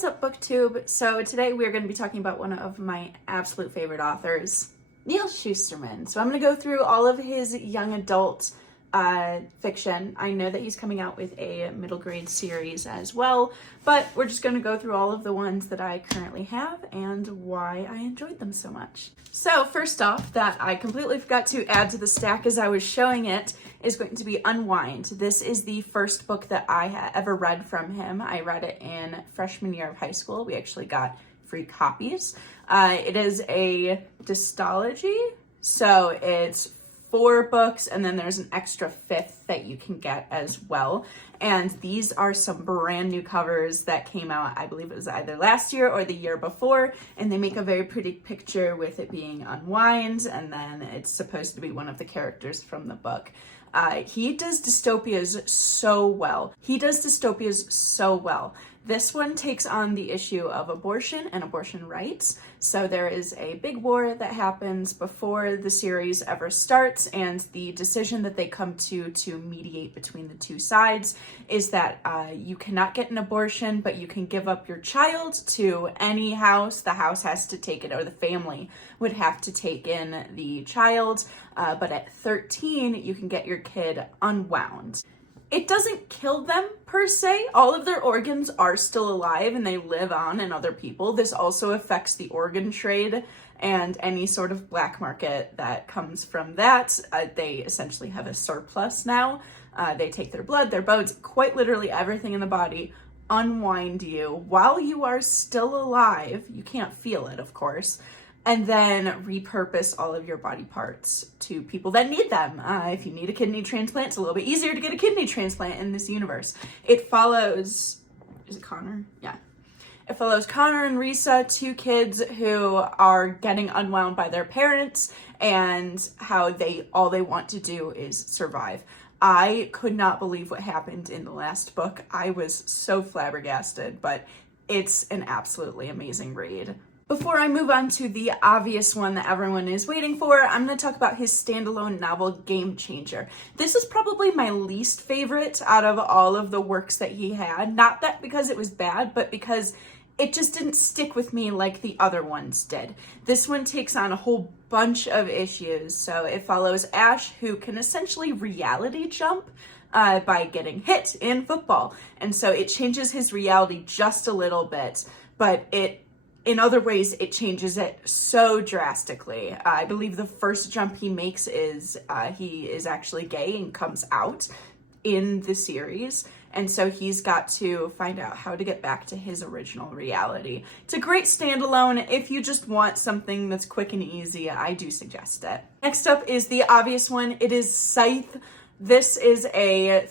What's up, BookTube? So today we're going to be talking about one of my absolute favorite authors, Neal Shusterman. So I'm going to go through all of his young adult fiction. I know that he's coming out with a middle grade series as well, but we're just going to go through all of the ones that I currently have and why I enjoyed them so much. So first off, that I completely forgot to add to the stack as I was showing it, is going to be Unwind. This is the first book that I ever read from him. I read it in freshman year of high school. We actually got free copies. It is a dystology, so it's 4 books, and then there's an extra 5th that you can get as well. And these are some brand new covers that came out, I believe it was either last year or the year before, and they make a very pretty picture with it being Unwind, and then it's supposed to be one of the characters from the book. He does dystopias so well. This one takes on the issue of abortion and abortion rights. So there is a big war that happens before the series ever starts, and the decision that they come to mediate between the two sides is that you cannot get an abortion, but you can give up your child to any house. The house has to take it, or the family would have to take in the child. But at 13, you can get your kid unwound. It doesn't kill them per se. All of their organs are still alive and they live on in other people. This also affects the organ trade and any sort of black market that comes from that. They essentially have a surplus now. They take their blood, their bones, quite literally everything in the body, unwind you while you are still alive. You can't feel it, of course. And then repurpose all of your body parts to people that need them. If you need a kidney transplant, it's a little bit easier to get a kidney transplant in this universe. It follows, is it Connor? Yeah. It follows Connor and Risa, 2 kids who are getting unwound by their parents, and how all they want to do is survive. I could not believe what happened in the last book. I was so flabbergasted, but it's an absolutely amazing read. Before I move on to the obvious one that everyone is waiting for, I'm going to talk about his standalone novel, Game Changer. This is probably my least favorite out of all of the works that he had. Not that because it was bad, but because it just didn't stick with me like the other ones did. This one takes on a whole bunch of issues. So it follows Ash, who can essentially reality jump by getting hit in football. And so it changes his reality just a little bit, but in other ways, it changes it so drastically. I believe the first jump he makes is he is actually gay and comes out in the series. And so he's got to find out how to get back to his original reality. It's a great standalone. If you just want something that's quick and easy, I do suggest it. Next up is the obvious one. It is Scythe. This is a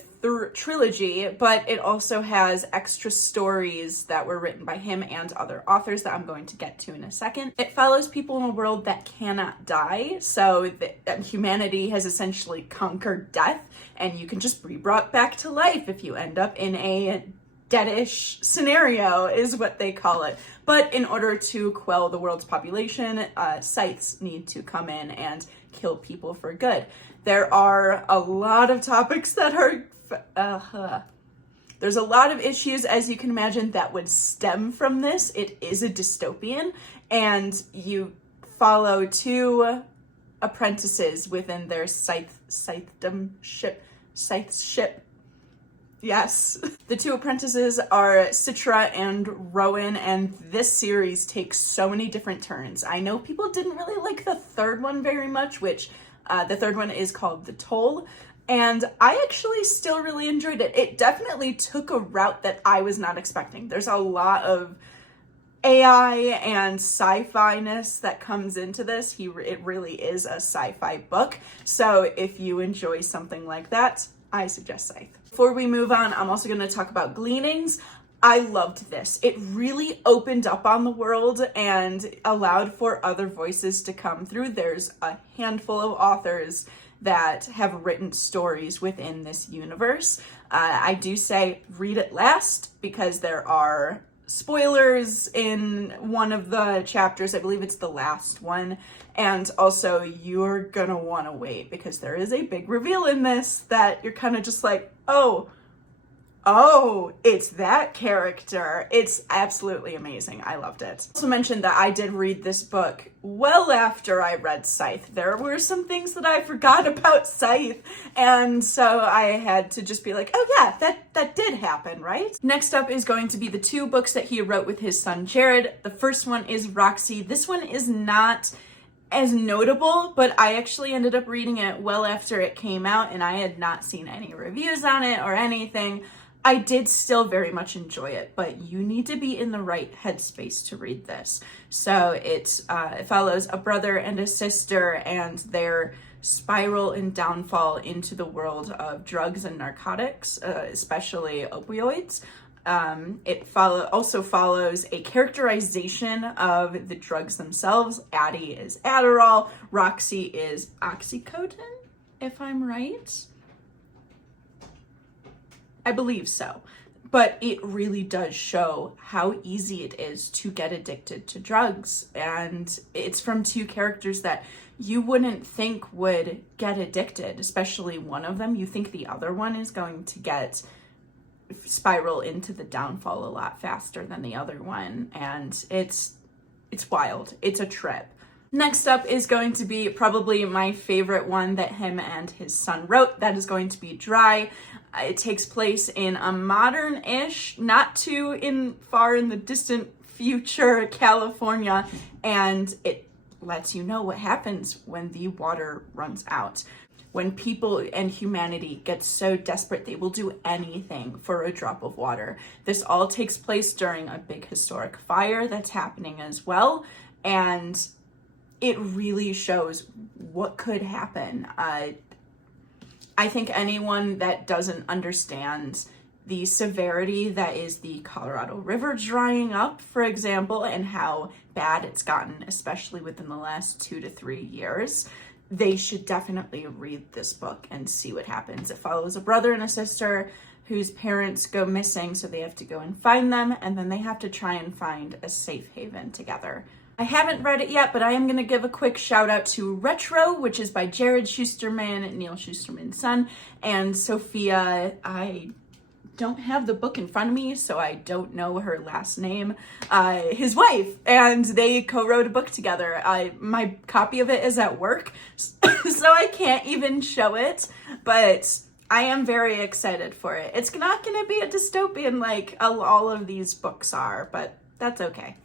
trilogy, but it also has extra stories that were written by him and other authors that I'm going to get to in a second. It follows people in a world that cannot die, so humanity has essentially conquered death, and you can just be brought back to life if you end up in a deadish scenario, is what they call it. But in order to quell the world's population, scythes need to come in and kill people for good. There are a lot of topics that are there's a lot of issues, as you can imagine, that would stem from this. It is a dystopian, and you follow 2 apprentices within their scytheship. Yes. The 2 apprentices are Citra and Rowan, and this series takes so many different turns. I know people didn't really like the 3rd one very much, which the 3rd one is called The Toll. And I actually still really enjoyed it. It definitely took a route that I was not expecting. There's a lot of AI and sci-fi-ness that comes into this. It really is a sci-fi book. So if you enjoy something like that, I suggest Scythe. Before we move on, I'm also going to talk about Gleanings. I loved this. It really opened up on the world and allowed for other voices to come through. There's a handful of authors that have written stories within this universe. I do say read it last because there are spoilers in one of the chapters. I believe it's the last one. And also you're gonna want to wait because there is a big reveal in this that you're kind of just like, oh, Oh, it's that character. It's absolutely amazing. I loved it. Also mentioned that I did read this book well after I read Scythe. There were some things that I forgot about Scythe, and so I had to just be like, oh yeah, that did happen, right? Next up is going to be the 2 books that he wrote with his son Jared. The first one is Roxy. This one is not as notable, but I actually ended up reading it well after it came out, and I had not seen any reviews on it or anything. I did still very much enjoy it, but you need to be in the right headspace to read this. So it follows a brother and a sister and their spiral and downfall into the world of drugs and narcotics, especially opioids. It also follows a characterization of the drugs themselves. Addie is Adderall, Roxy is Oxycontin, if I'm right. I believe so. But it really does show how easy it is to get addicted to drugs. And it's from 2 characters that you wouldn't think would get addicted, especially one of them. You think the other one is going to spiral into the downfall a lot faster than the other one. And it's wild. It's a trip. Next up is going to be probably my favorite one that him and his son wrote. That is going to be Dry. It takes place in a modern-ish, not too far in the distant future California, and it lets you know what happens when the water runs out. When people and humanity get so desperate, they will do anything for a drop of water. This all takes place during a big historic fire that's happening as well, and it really shows what could happen. I think anyone that doesn't understand the severity that is the Colorado River drying up, for example, and how bad it's gotten, especially within the last 2 to 3 years, they should definitely read this book and see what happens. It follows a brother and a sister whose parents go missing, so they have to go and find them, and then they have to try and find a safe haven together. I haven't read it yet, but I am going to give a quick shout out to Retro, which is by Jared Shusterman, Neal Shusterman's son, and Sophia. I don't have the book in front of me, so I don't know her last name. His wife, and they co-wrote a book together. My copy of it is at work, so I can't even show it, but I am very excited for it. It's not going to be a dystopian like all of these books are, but that's okay.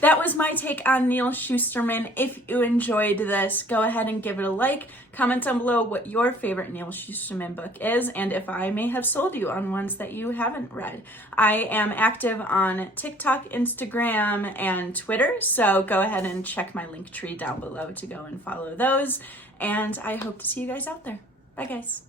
That was my take on Neal Shusterman. If you enjoyed this, go ahead and give it a like. Comment down below what your favorite Neal Shusterman book is, and if I may have sold you on ones that you haven't read. I am active on TikTok, Instagram, and Twitter, so go ahead and check my link tree down below to go and follow those. And I hope to see you guys out there. Bye, guys.